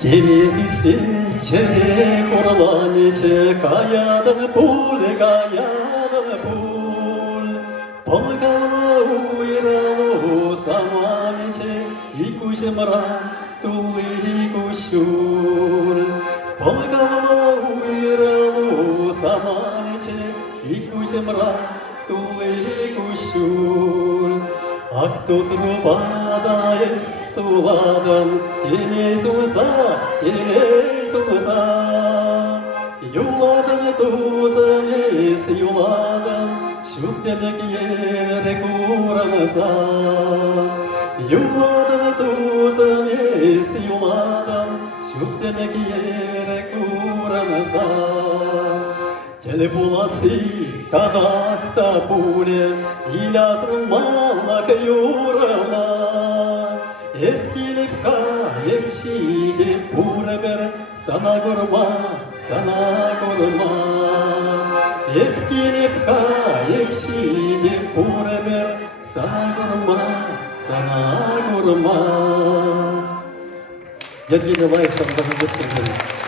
Темизисин черек урламиче, каядан пуль, полгала уйралу самамиче, икушемра тулы икушур. Полгала уйралу самамиче, икушемра тулы икушур. А кто трубадает суладом, Иисуса, Иисуса. Юладан тузанес юладан, Шуттелек ерек уранса. Юладан тузанес юладан, Шуттелек ерек уранса. Телепуласы тадақта буле, Илясрын маллақ юрала. Епкиліп қайып шидеп пурығыр, Сана көрма, сана көрма. Епкиліп қайып шидеп пурығыр, Сана көрма, сана көрма. Евгений Лайк, шамдағын көрсеңдер.